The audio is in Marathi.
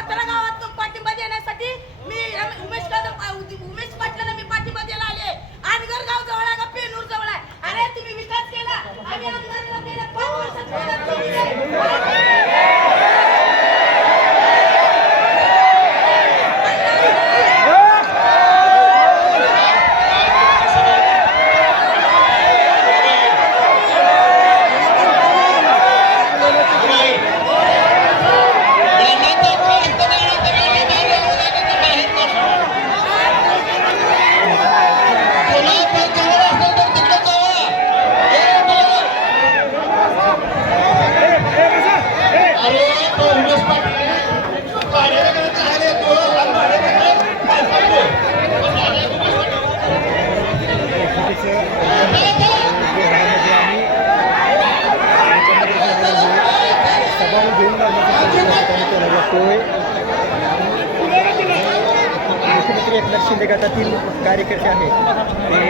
sacaste la मुख्यमंत्री एकनाथ शिंदे गटातील कार्यकर्ते आहेत. ते